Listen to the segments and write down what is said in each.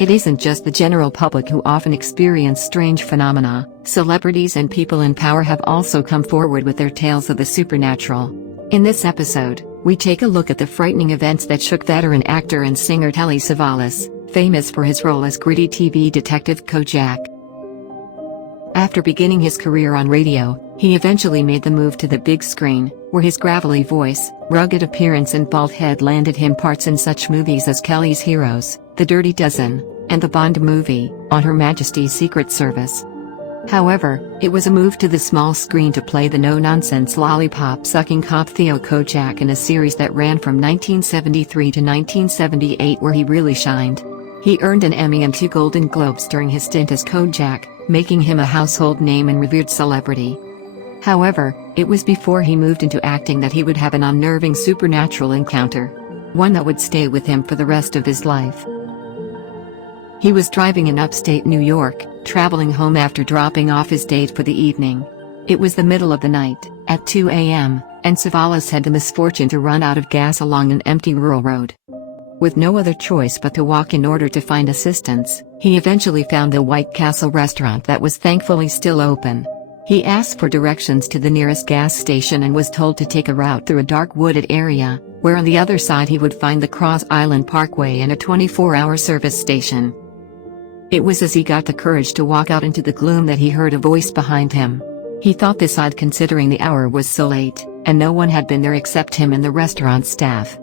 It isn't just the general public who often experience strange phenomena. Celebrities and people in power have also come forward with their tales of the supernatural. In this episode, we take a look at the frightening events that shook veteran actor and singer Telly Savalas, famous for his role as gritty TV detective Kojak. After beginning his career on radio, he eventually made the move to the big screen, where his gravelly voice, rugged appearance and bald head landed him parts in such movies as Kelly's Heroes, The Dirty Dozen, and the Bond movie, On Her Majesty's Secret Service. However, it was a move to the small screen to play the no-nonsense lollipop-sucking cop Theo Kojak in a series that ran from 1973 to 1978 where he really shined. He earned an Emmy and 2 Golden Globes during his stint as Kojak, making him a household name and revered celebrity. However, it was before he moved into acting that he would have an unnerving supernatural encounter. One that would stay with him for the rest of his life. He was driving in upstate New York, traveling home after dropping off his date for the evening. It was the middle of the night, at 2 a.m., and Savalas had the misfortune to run out of gas along an empty rural road. With no other choice but to walk in order to find assistance, he eventually found the White Castle restaurant that was thankfully still open. He asked for directions to the nearest gas station and was told to take a route through a dark wooded area, where on the other side he would find the Cross Island Parkway and a 24-hour service station. It was as he got the courage to walk out into the gloom that he heard a voice behind him. He thought this odd considering the hour was so late, and no one had been there except him and the restaurant staff.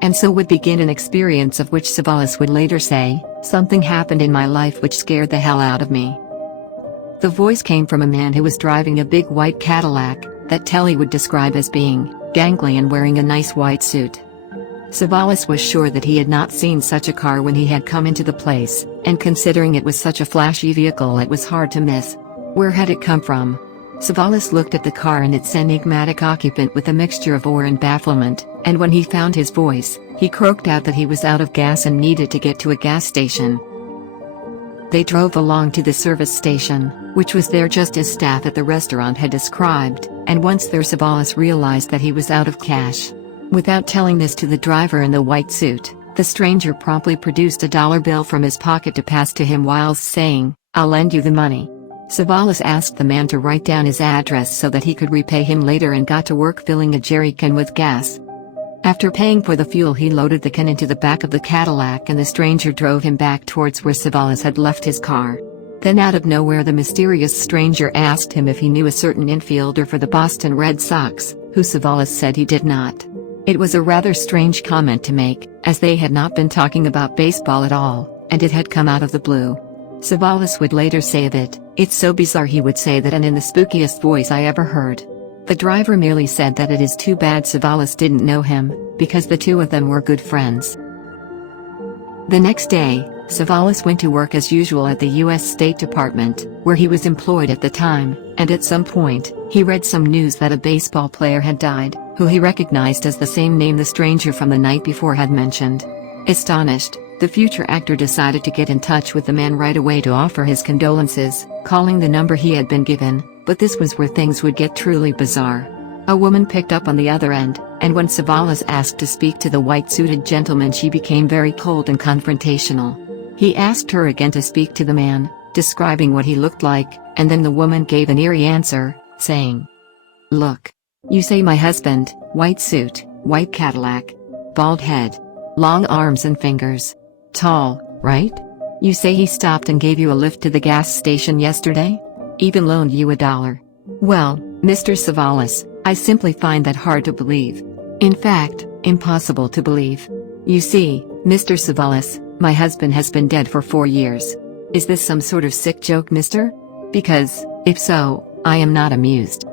And so would begin an experience of which Savalas would later say, "Something happened in my life which scared the hell out of me." The voice came from a man who was driving a big white Cadillac, that Telly would describe as being gangly and wearing a nice white suit. Savalas was sure that he had not seen such a car when he had come into the place, and considering it was such a flashy vehicle it was hard to miss. Where had it come from? Savalas looked at the car and its enigmatic occupant with a mixture of awe and bafflement, and when he found his voice, he croaked out that he was out of gas and needed to get to a gas station. They drove along to the service station, which was there just as staff at the restaurant had described, and once there Savalas realized that he was out of cash. Without telling this to the driver in the white suit, the stranger promptly produced a dollar bill from his pocket to pass to him whilst saying, "I'll lend you the money." Savalas asked the man to write down his address so that he could repay him later and got to work filling a jerry can with gas. After paying for the fuel he loaded the can into the back of the Cadillac and the stranger drove him back towards where Savalas had left his car. Then out of nowhere the mysterious stranger asked him if he knew a certain infielder for the Boston Red Sox, who Savalas said he did not. It was a rather strange comment to make, as they had not been talking about baseball at all, and it had come out of the blue. Savalas would later say of it, "It's so bizarre," he would say that, and in the spookiest voice I ever heard. The driver merely said that it is too bad Savalas didn't know him, because the two of them were good friends. The next day, Savalas went to work as usual at the U.S. State Department, where he was employed at the time, and at some point, he read some news that a baseball player had died, who he recognized as the same name the stranger from the night before had mentioned. Astonished, the future actor decided to get in touch with the man right away to offer his condolences, calling the number he had been given, but this was where things would get truly bizarre. A woman picked up on the other end, and when Savalas asked to speak to the white-suited gentleman she became very cold and confrontational. He asked her again to speak to the man, describing what he looked like, and then the woman gave an eerie answer, saying, "Look. You say my husband, white suit, white Cadillac, bald head, long arms and fingers, tall, right? You say he stopped and gave you a lift to the gas station yesterday? Even loaned you $1. Well, Mr. Savalas, I simply find that hard to believe. In fact, impossible to believe. You see, Mr. Savalas, my husband has been dead for 4 years. Is this some sort of sick joke, mister? Because, if so, I am not amused."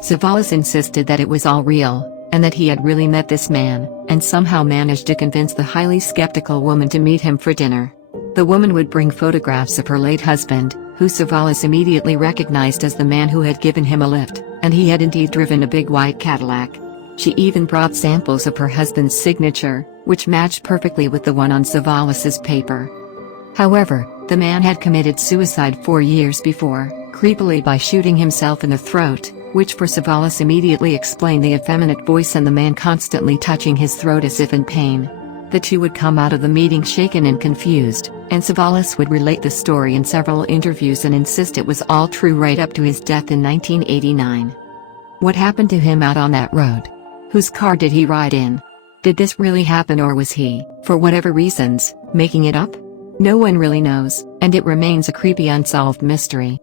Savalas insisted that it was all real, and that he had really met this man, and somehow managed to convince the highly skeptical woman to meet him for dinner. The woman would bring photographs of her late husband, who Savalas immediately recognized as the man who had given him a lift, and he had indeed driven a big white Cadillac. She even brought samples of her husband's signature, which matched perfectly with the one on Savalas's paper. However, the man had committed suicide 4 years before, creepily by shooting himself in the throat, which for Savalas immediately explained the effeminate voice and the man constantly touching his throat as if in pain. The two would come out of the meeting shaken and confused, and Savalas would relate the story in several interviews and insist it was all true right up to his death in 1989. What happened to him out on that road? Whose car did he ride in? Did this really happen, or was he, for whatever reasons, making it up? No one really knows, and it remains a creepy unsolved mystery.